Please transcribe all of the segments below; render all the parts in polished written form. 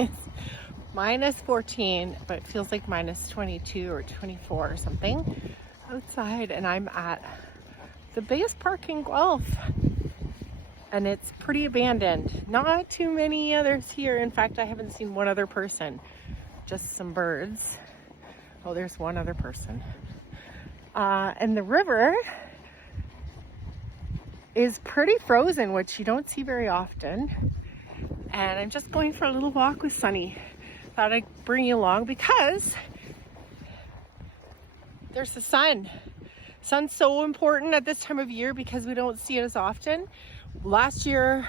It's minus 14, but it feels like minus 22 or 24 or something outside, and I'm at the biggest park in Guelph, and it's pretty abandoned. Not too many others here. In fact, I haven't seen one other person, just some birds. Oh, there's one other person. And the river is pretty frozen, which you don't see very often. And I'm just going for a little walk with Sunny. Thought I'd bring you along because there's the sun. Sun's so important at this time of year because we don't see it as often. Last year,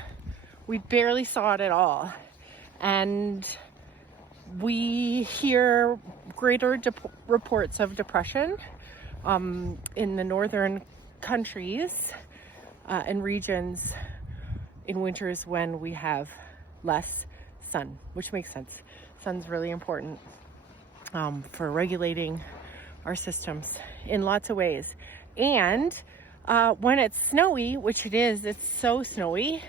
we barely saw it at all. And we hear greater reports of depression in the northern countries and regions in winters when we have less sun, which makes sense. Sun's really important for regulating our systems in lots of ways. And when it's snowy, which it is, it's so snowy,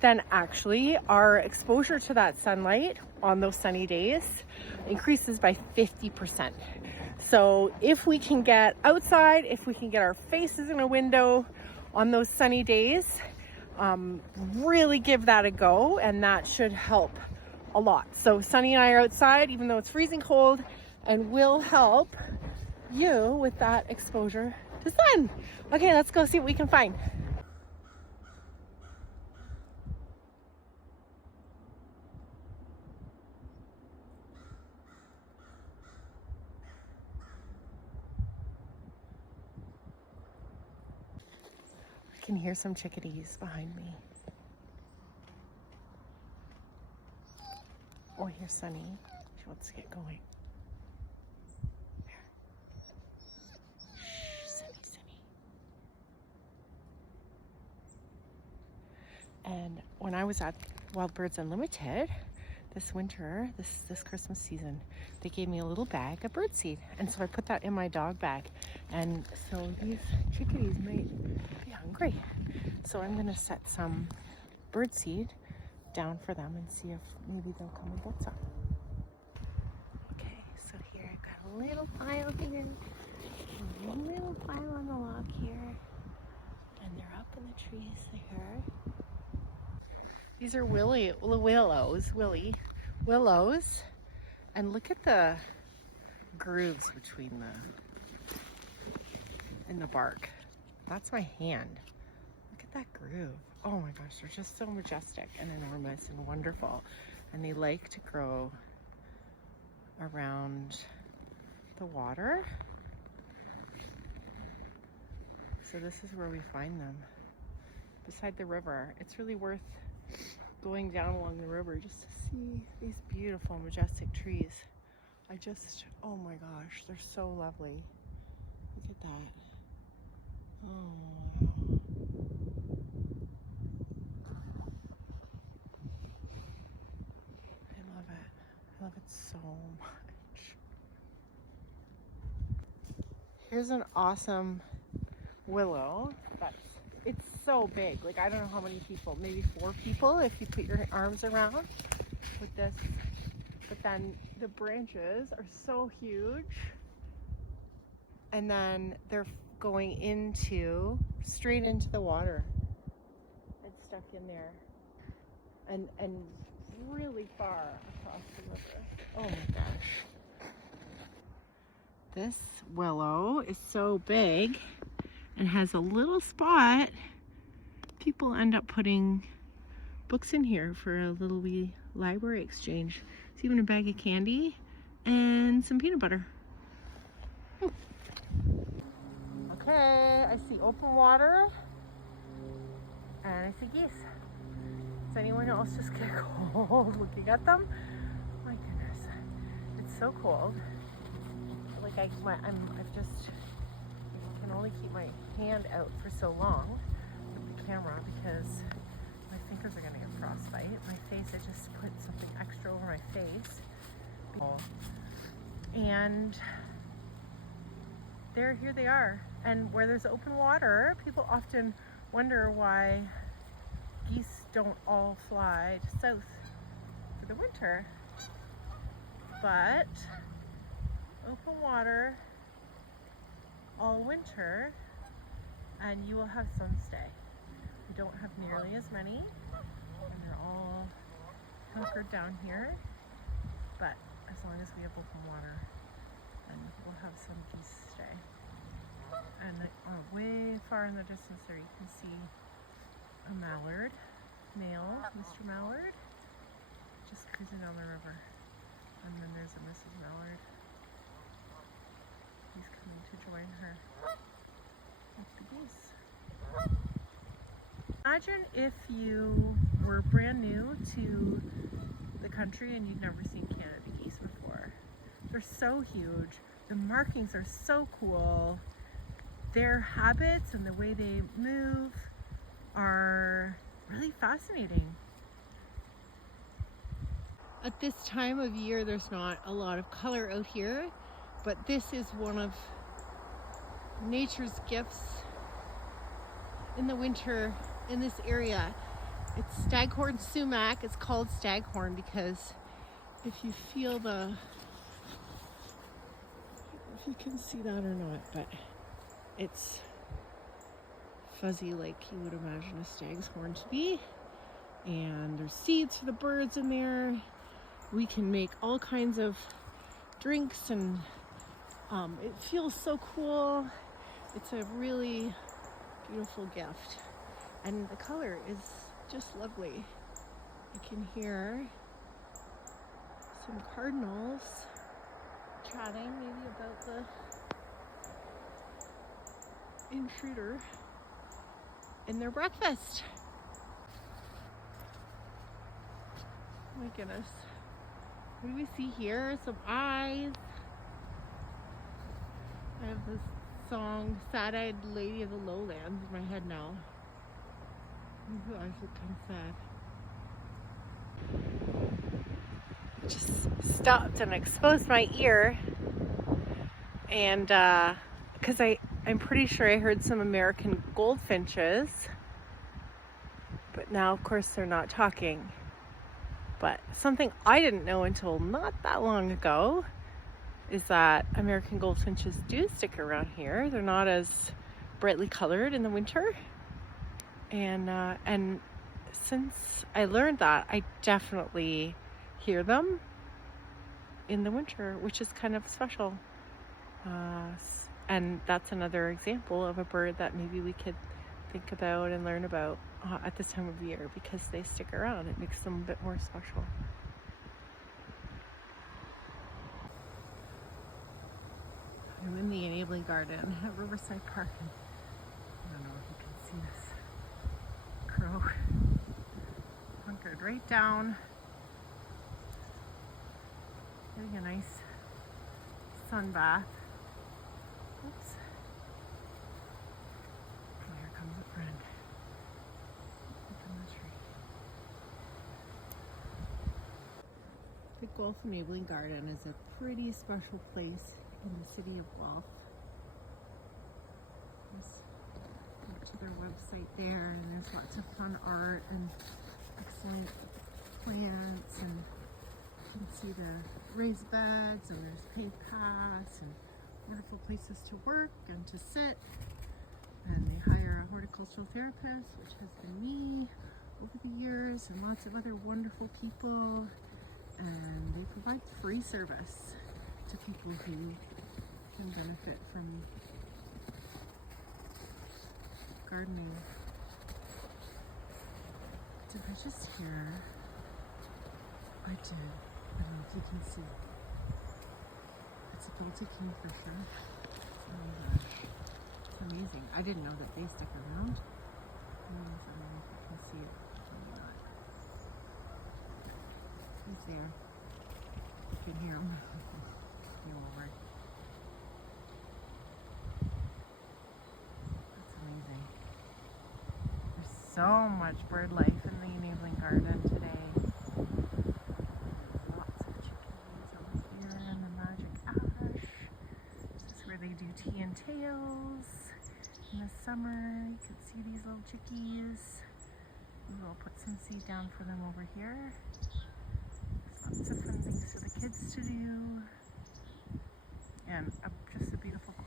then actually our exposure to that sunlight on those sunny days increases by 50%. So if we can get outside, if we can get our faces in a window on those sunny days, really give that a go, and that should help a lot. So Sunny and I are outside, even though it's freezing cold, and we'll help you with that exposure to sun. Okay, let's go see what we can find. I can hear some chickadees behind me. Oh, here's Sunny. She wants to get going. There. Shh, Sunny. And when I was at Wild Birds Unlimited this winter, this Christmas season, they gave me a little bag of birdseed. And so I put that in my dog bag. And so these chickadees might be hungry. So I'm gonna set some birdseed down for them and see if maybe they'll come and get some. Okay, so here I've got a little pile here, a little pile on the log here, and they're up in the trees there. These are willows, and look at the grooves between in the bark. That's my hand. Look at that groove. Oh my gosh, they're just so majestic and enormous and wonderful. And they like to grow around the water. So this is where we find them, beside the river. It's really worth going down along the river just to see these beautiful, majestic trees. Oh my gosh, they're so lovely. Look at that. Oh. I love it so much. Here's an awesome willow. It's so big. Like, I don't know how many people, maybe 4 people if you put your arms around with this. But then the branches are so huge. And then they're going straight into the water. It's stuck in there. And really far across the river. Oh my gosh. This willow is so big and has a little spot. People end up putting books in here for a little wee library exchange. It's even a bag of candy and some peanut butter. Okay, I see open water and I see geese. Does anyone else just get cold looking at them? My goodness, it's so cold. Like I can only keep my hand out for so long with the camera because my fingers are gonna get frostbite. My face, I just put something extra over my face. And here they are. And where there's open water, people often wonder why geese don't all fly south for the winter. but open water all winter and you will have some stay. We don't have nearly as many and they're all hunkered down here, but as long as we have open water, then we'll have some geese stay. And way far in the distance there you can see a mallard, male, Mr. Mallard, just cruising down the river. And then there's a Mrs. Mallard. He's coming to join her with the geese. Imagine if you were brand new to the country and you'd never seen Canada geese before. They're so huge. The markings are so cool. Their habits and the way they move are really fascinating. At this time of year, there's not a lot of color out here, but this is one of nature's gifts in the winter in this area. It's staghorn sumac. It's called staghorn because if you feel if you can see that or not, but it's fuzzy like you would imagine a stag's horn to be. And there's seeds for the birds in there. We can make all kinds of drinks and it feels so cool. It's a really beautiful gift. And the color is just lovely. I can hear some cardinals chatting maybe about the intruder in their breakfast. Oh my goodness. What do we see here? Some eyes. I have this song, Sad-Eyed Lady of the Lowlands, in my head now. These eyes look kind of sad. Just stopped and exposed my ear. And because I'm pretty sure I heard some American goldfinches. But now, of course, they're not talking. But something I didn't know until not that long ago is that American goldfinches do stick around here. They're not as brightly colored in the winter. And since I learned that, I definitely hear them in the winter, which is kind of special. And that's another example of a bird that maybe we could think about and learn about at this time of year because they stick around. It makes them a bit more special. I'm in the enabling garden at Riverside Park. I don't know if you can see this crow hunkered right down, getting a nice sun bath. Oops. Oh, here comes a friend. The Guelph Enabling Garden is a pretty special place in the city of Guelph. Just go to their website there, and there's lots of fun art and excellent plants, and you can see the raised beds, and there's paved paths and wonderful places to work and to sit. And they hire a horticultural therapist, which has been me over the years, and lots of other wonderful people. And they provide free service to people who can benefit from gardening. Did I just hear? I did. I don't know if you can see. It's a guilty kingfisher. Oh my gosh. It's amazing. I didn't know that they stick around. I don't know if you can see it. Maybe not. He's there. You can hear him. He'll over. That's amazing. There's so much bird life in the enabling garden today. Lots of chickadees over here in the magic ash. This is where they do tea and tails. In the summer, you can see these little chickies. We'll put some seed down for them over here. Lots of fun things for the kids to do.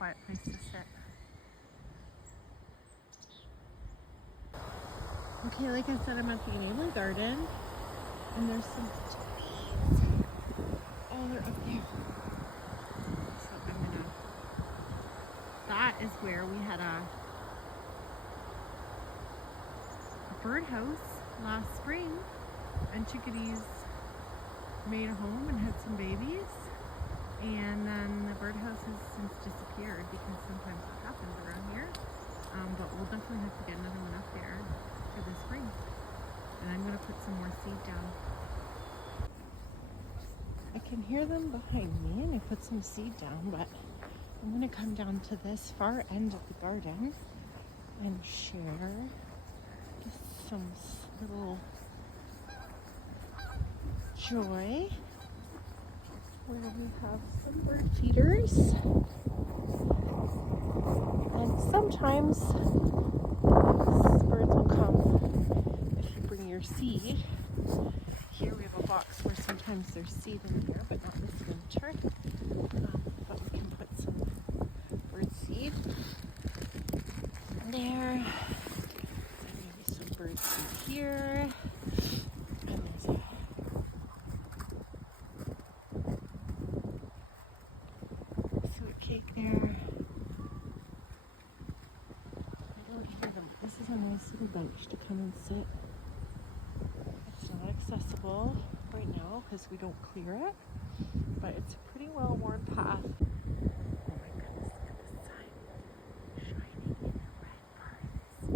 quiet place to sit. Okay, like I said, I'm at the enabling garden, and there's some trees. Oh, they're up there. So that is where we had a birdhouse last spring, and chickadees made a home and had some babies. And then the birdhouse has since disappeared because sometimes that happens around here. But we'll definitely have to get another one up there for the spring. And I'm going to put some more seed down. I can hear them behind me, and I put some seed down, but I'm going to come down to this far end of the garden and share just some little joy where we have some bird feeders. And sometimes birds will come if you bring your seed. Here we have a box where sometimes there's seed in here, but not this winter. But we can put some bird seed there. Maybe some bird seed here. And there's a suet cake there. I don't hear them. This is a nice little bench to come and sit. It's not accessible right now because we don't clear it, but it's a pretty well-worn path. Oh my goodness, look at the sun shining in the red part of his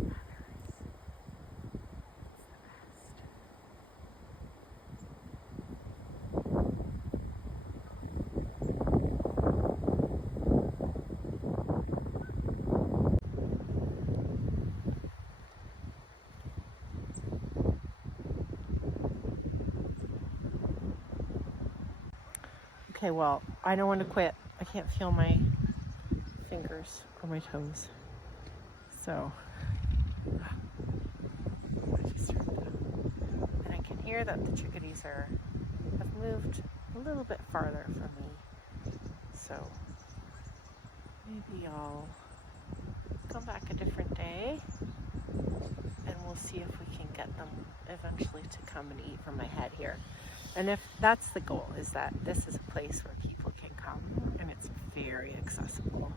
feathers. It's okay, well, I don't want to quit. I can't feel my fingers or my toes. So, I just turned it up. And I can hear that the chickadees have moved a little bit farther from me. So, maybe I'll come back a different day and we'll see if we can get them eventually to come and eat from my head here. And if that's the goal, is that this is a place where people can come and it's very accessible.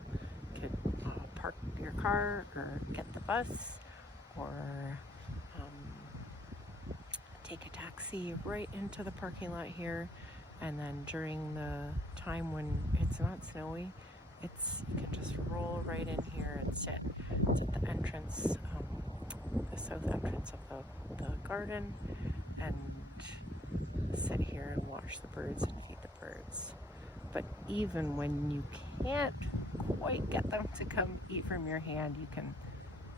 You could park your car or get the bus or take a taxi right into the parking lot here. And then during the time when it's not snowy, you can just roll right in here and sit. It's at the entrance, the south entrance of the garden, and sit here and watch the birds and feed the birds. But even when you can't quite get them to come eat from your hand, you can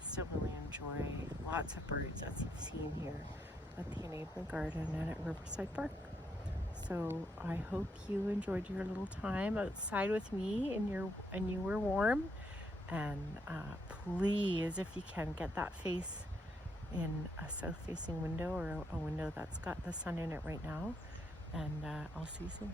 still really enjoy lots of birds, as you've seen here at the enabling garden and at Riverside Park. So I hope you enjoyed your little time outside with me and you were warm. And please, if you can, get that face in a south-facing window or a window that's got the sun in it right now. And I'll see you soon.